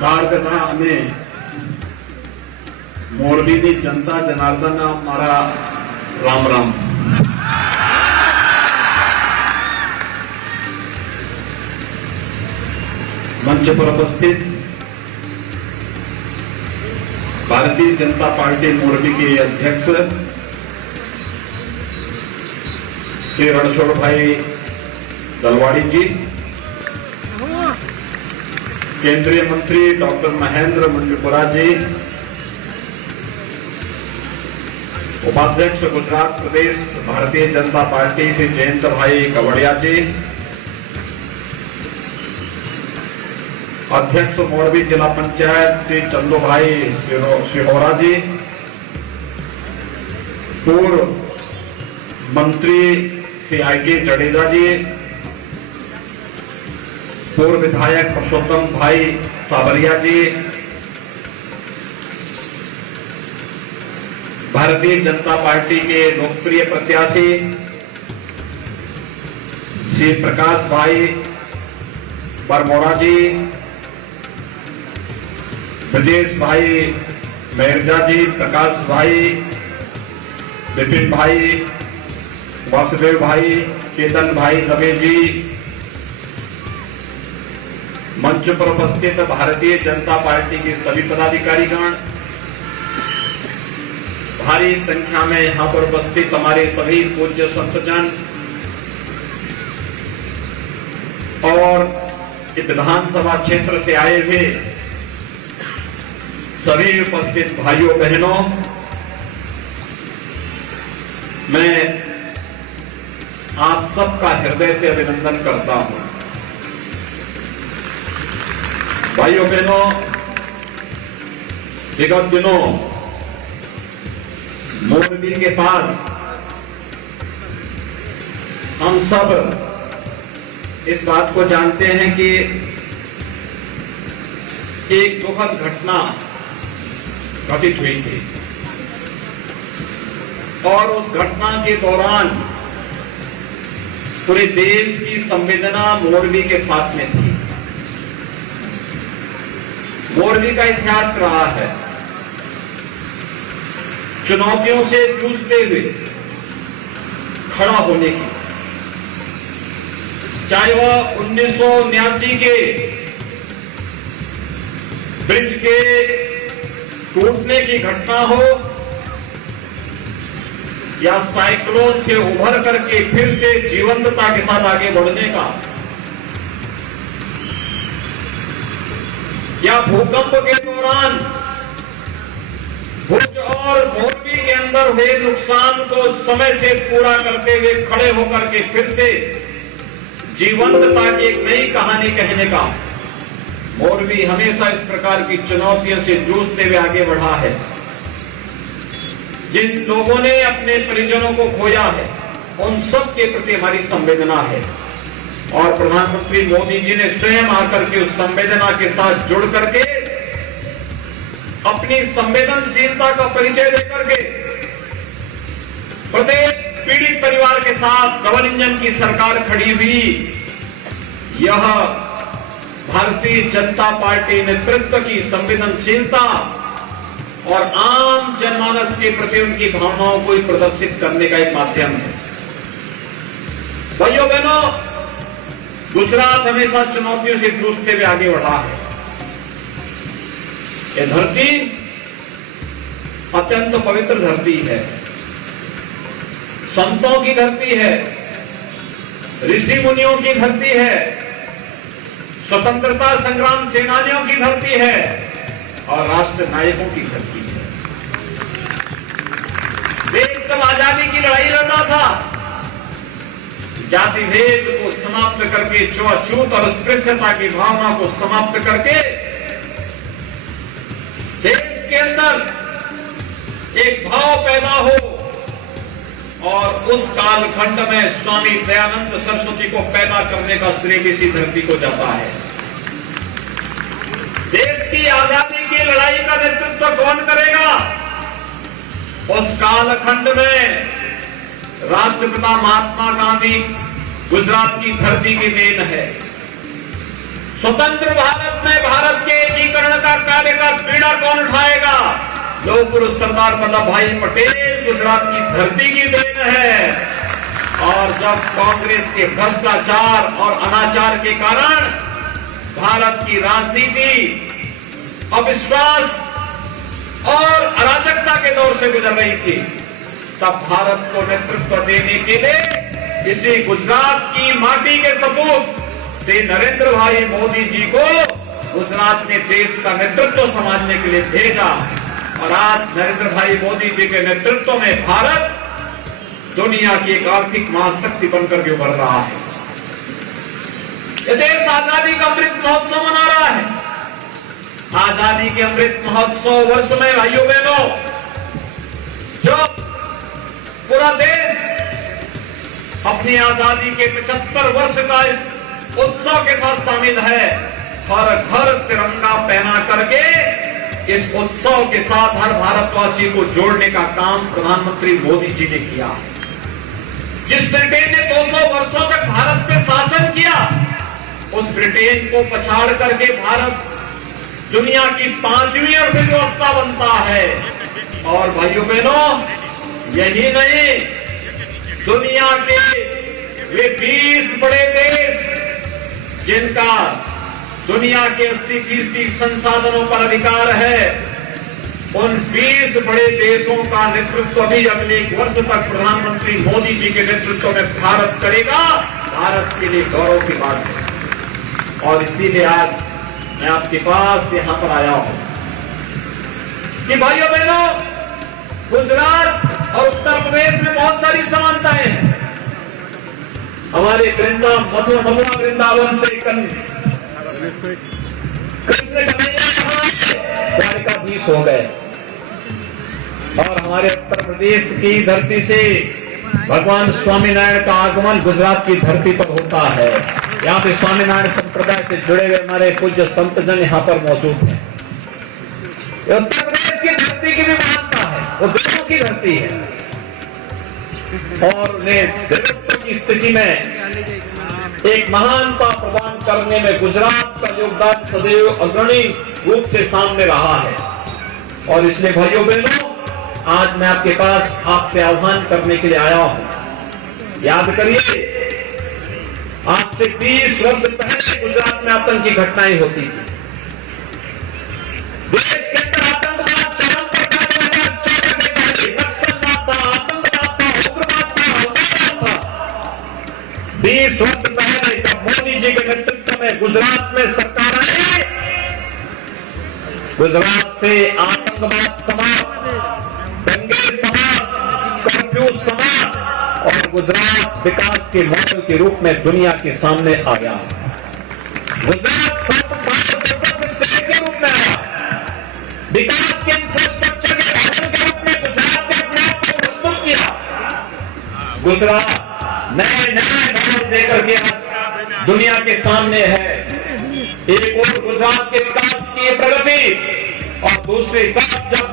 દ્વારકા અને મોરબીની જનતા જનાર્દન મારા રામ રામ। मंच पर उपस्थित भारतीय जनता पार्टी मोरबी के अध्यक्ष श्री रणछोड़ भाई दलवाड़ी जी, केंद्रीय मंत्री डॉक्टर महेंद्र मुंडपुरा जी, उपाध्यक्ष गुजरात प्रदेश भारतीय जनता पार्टी श्री जयंत भाई कवड़िया जी, अध्यक्ष मोरबी जिला पंचायत श्री चंदू भाई सिहोरा जी, पूर्व मंत्री श्री आई.के. जडेजा जी, पूर्व विधायक पुरुषोत्तम भाई साबरिया जी, भारतीय जनता पार्टी के लोकप्रिय प्रत्याशी श्री प्रकाश भाई बरमोरा जी, ब्रजेश भाई मेहरजा जी, प्रकाश भाई, विपिन भाई, वासुदेव भाई, केतन भाई दबे जी, मंच पर उपस्थित भारतीय जनता पार्टी के सभी पदाधिकारीगण, भारी संख्या में यहां पर उपस्थित हमारे सभी पूज्य संतजन और विधानसभा क्षेत्र से आए हुए सभी उपस्थित भाइयों बहनों, मैं आप सबका हृदय से अभिनंदन करता हूं। भाइयों बहनों, विगत दिनों मोरबी के पास हम सब इस बात को जानते हैं कि एक दुखद घटना घटित हुई थी और उस घटना के दौरान पूरे देश की संवेदना मोरबी के साथ में थी। मोरबी का इतिहास रहा है चुनौतियों से जूझते हुए खड़ा होने की, चाहे वह 1979 के ब्रिज के टूटने की घटना हो या साइक्लोन से उभर करके फिर से जीवंतता के साथ आगे बढ़ने का, या भूकंप के दौरान भुज और मोरबी के अंदर हुए नुकसान को समय से पूरा करते हुए खड़े होकर के फिर से जीवंतता की एक नई कहानी कहने का, मोरबी हमेशा इस प्रकार की चुनौतियों से जूझते हुए आगे बढ़ा है। जिन लोगों ने अपने परिजनों को खोया है उन सब के प्रति हमारी संवेदना है और प्रधानमंत्री मोदी जी ने स्वयं आकर के उस संवेदना के साथ जुड़ करके अपनी संवेदनशीलता का परिचय देकर के प्रत्येक पीड़ित परिवार के साथ डबल इंजन की सरकार खड़ी हुई। यह भारतीय जनता पार्टी नेतृत्व की संवेदनशीलता और आम जनमानस के प्रति उनकी भावनाओं को प्रदर्शित करने का एक माध्यम है। भाइयों बहनों, गुजरात हमेशा चुनौतियों से जूझते हुए आगे बढ़ा है। यह धरती अत्यंत पवित्र धरती है, संतों की धरती है, ऋषि मुनियों की धरती है, स्वतंत्रता संग्राम सेनानियों की धरती है और राष्ट्र नायकों की धरती है। देश जब आजादी की लड़ाई लड़ रहा था, जाति भेद को समाप्त करके, छूआछूत और अस्पृश्यता की भावना को समाप्त करके देश के अंदर एक भाव पैदा हो और उस कालखंड में स्वामी दयानंद सरस्वती को पैदा करने का श्रेय किसी धरती को जाता है। देश की आजादी की लड़ाई का नेतृत्व कौन करेगा? उस कालखंड में राष्ट्रपिता महात्मा गांधी गुजरात की धरती की देन है। स्वतंत्र भारत में भारत के एकीकरण का कार्य का बीड़ा कौन उठाएगा? लौह पुरुष सरदार वल्लभ भाई पटेल गुजरात की धरती की देन है। और जब कांग्रेस के भ्रष्टाचार और अनाचार के कारण भारत की राजनीति अविश्वास और अराजकता के दौर से गुजर रही थी, तब भारत को नेतृत्व देने के लिए इसी गुजरात की माटी के सपूत श्री नरेंद्र भाई मोदी जी को गुजरात ने देश का नेतृत्व संभालने के लिए भेजा। और आज नरेंद्र भाई मोदी जी के नेतृत्व में भारत दुनिया की एक आर्थिक महाशक्ति बनकर के उभर रहा है। ये देश आजादी का अमृत महोत्सव मना रहा है। आजादी के अमृत महोत्सव वर्ष में भाइयों बहनों, जो पूरा देश अपनी आजादी के 75 वर्ष का इस उत्सव के साथ शामिल है, हर घर तिरंगा पहना करके इस उत्सव के साथ हर भारतवासी को जोड़ने का काम प्रधानमंत्री मोदी जी ने किया। जिस ब्रिटेन ने 200 वर्षों तक भारत पे शासन किया, उस ब्रिटेन को पछाड़ करके भारत दुनिया की 5वीं अर्थव्यवस्था बनता है। और भाइयों बहनों, यही नहीं, दुनिया के वे 20 बड़े देश जिनका दुनिया के 80% संसाधनों पर अधिकार है, उन 20 बड़े देशों का नेतृत्व भी अगले 1 वर्ष तक प्रधानमंत्री मोदी जी के नेतृत्व में भारत करेगा। भारत के लिए गौरव की बात है। और इसीलिए आज मैं आपके पास यहां पर आया हूं कि भाइयों बहनों, गुजरात और उत्तर प्रदेश में बहुत सारी समानताएं हैं। हमारे मथुरा वृंदावन से कृष्ण द्वारिकाधीश हो गए, और हमारे उत्तर प्रदेश की धरती से भगवान स्वामीनारायण का आगमन गुजरात की धरती पर होता है। यहाँ पे स्वामीनारायण संप्रदाय से जुड़े हुए हमारे पूज्य संतजन यहाँ पर मौजूद हैं। उत्तर प्रदेश की धरती की भी महानता है, वो देशों की धरती है, और नेतृत्व की स्थिति में एक महानता प्रदान करने में गुजरात का योगदान सदैव अग्रणी रूप से सामने रहा है। और इसलिए भाइयों बहनों, आज मैं आपके पास आपसे आह्वान करने के लिए आया हूं। याद करिए, आज से 20 वर्ष पहले गुजरात में आतंकी घटनाएं होती थी। देश के अंदर आतंकवाद चरम पर था, 2014 के पहले नक्सलवाद था, आतंकवाद था, उग्रवाद था, उग्रवाद था। 20 वर्ष पहले जब मोदी जी के नेतृत्व में गुजरात में सरकार आई, गुजरात से आतंकवाद समाप्त, दंगे समाप्त, कर्फ्यू समाप्त, और गुजरात विकास के मॉडल के रूप में दुनिया के सामने आया। गुजरात स्टेट के रूप में आया, विकास के इंफ्रास्ट्रक्चर के साधन के रूप में गुजरात ने अपने आप को प्रस्तुत किया। गुजरात नए नए मॉडल देकर के आज दुनिया के सामने है। एक और गुजरात के विकास की प्रगति, और दूसरी तरफ जब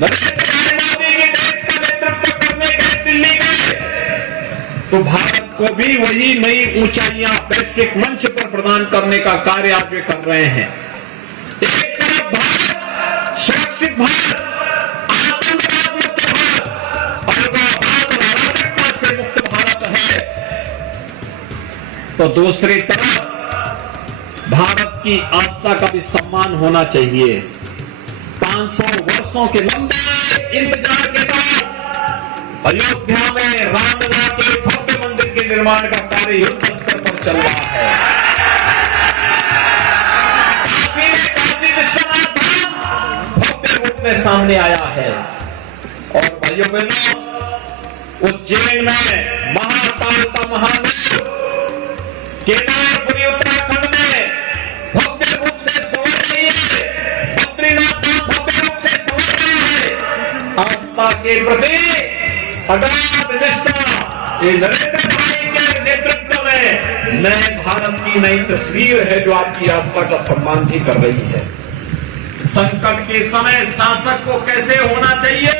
नरेंद्र मोदी के देश का नेतृत्व करने गए दिल्ली में, तो भारत को भी वही नई ऊंचाइयां वैश्विक मंच पर प्रदान करने का कार्य आज वे कर रहे हैं। एक तरफ भारत सुरक्षित भारत, आतंकवाद मुक्त भारत, अलगाववाद और अराजकता से मुक्त भारत है, तो दूसरी तरफ भारत की आस्था का भी सम्मान होना चाहिए। 500 वर्षों के लंबे इंतजार के बाद अयोध्या में रामलला के भव्य मंदिर के निर्माण का कार्य युद्ध स्तर पर चल रहा है। काशी विश्वनाथ धाम भव्य रूप में सामने आया है। और भाइयों बहनों, उज्जैन में महाकाल का महादेव, केदारपुरी उत्तराखंड में भव्य रूप से संवर रही है, बद्रीनाथ धाम भव्य रूप से संवर रहा है। आस्था के प्रति अगाध निष्ठा ये नरेंद्र भाई के नेतृत्व में नए भारत की नई तस्वीर है, जो आपकी आस्था का सम्मान भी कर रही है। संकट के समय शासक को कैसे होना चाहिए?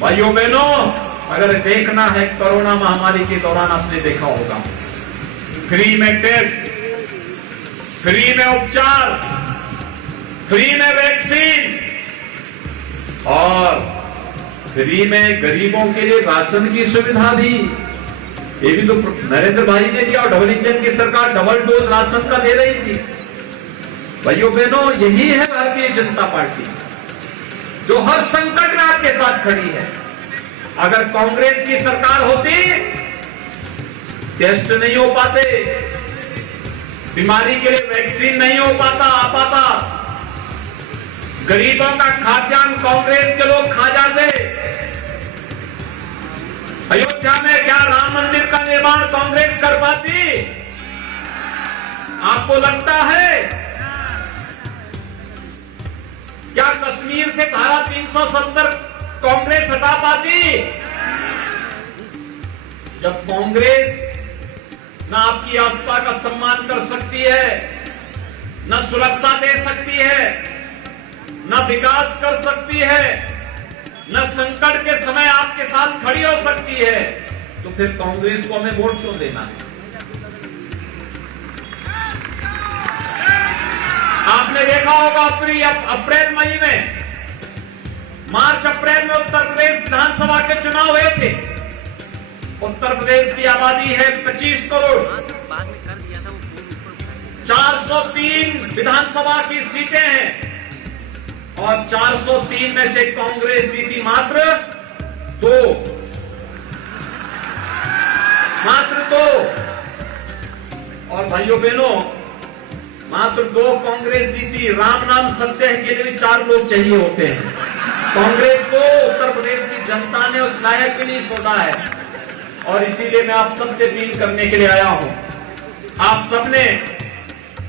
भाइयों बहनों, अगर देखना है, कोरोना महामारी के दौरान आपने देखा होगा, फ्री में टेस्ट, फ्री में उपचार, फ्री में वैक्सीन और फ्री में गरीबों के लिए राशन की सुविधा भी। ये भी तो नरेंद्र भाई ने दिया और डबल इंजन की सरकार डबल डोज राशन का दे रही थी। भाइयों बहनों, यही है भारतीय जनता पार्टी जो हर संकट में आपके साथ खड़ी है। अगर कांग्रेस की सरकार होती, टेस्ट नहीं हो पाते, बीमारी के लिए वैक्सीन नहीं हो पाता, गरीबों का खाद्यान्न कांग्रेस के लोग खा जाते। अयोध्या में क्या राम मंदिर का निर्माण कांग्रेस कर पाती? आपको लगता है क्या कश्मीर से धारा 370 कांग्रेस हटा पाती? जब कांग्रेस न आपकी आस्था का सम्मान कर सकती है, न सुरक्षा दे सकती है, न विकास कर सकती है, न संकट के समय आपके साथ खड़ी हो सकती है, तो फिर कांग्रेस को हमें वोट क्यों देना है? आपने देखा होगा अप्रैल मई में, मार्च अप्रैल में उत्तर प्रदेश विधानसभा के चुनाव हुए थे। उत्तर प्रदेश की आबादी है 25 करोड़, 403 विधानसभा की सीटें हैं और 403 में से कांग्रेस जीती मात्र दो। और भाइयों बहनों, मात्र 2 कांग्रेस जीती। राम नाम सत्य है के लिए भी 4 लोग चाहिए होते हैं। कांग्रेस को उत्तर प्रदेश की जनता ने उस लायक भी नहीं सोचा है और इसीलिए मैं आप सबसे अपील करने के लिए आया हूं। आप सबने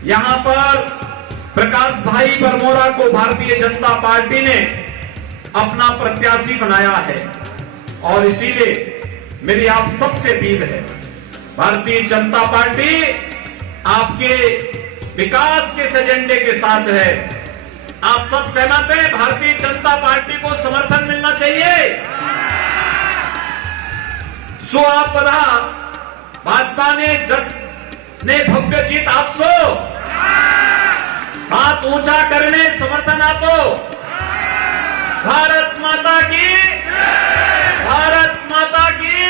यहां पर प्रकाश भाई बरमोरा को भारतीय जनता पार्टी ने अपना प्रत्याशी बनाया है और इसीलिए मेरी आप सबसे अपील है, भारतीय जनता पार्टी आपके विकास के एजेंडे के साथ है। आप सब सहमत हैं? भारतीय जनता पार्टी को समर्थन मिलना चाहिए। सो आप बधा भाजपा ने भव्य जीत आपसो, हाथ ऊंचा करने समर्थन आपो। भारत माता की, भारत माता की।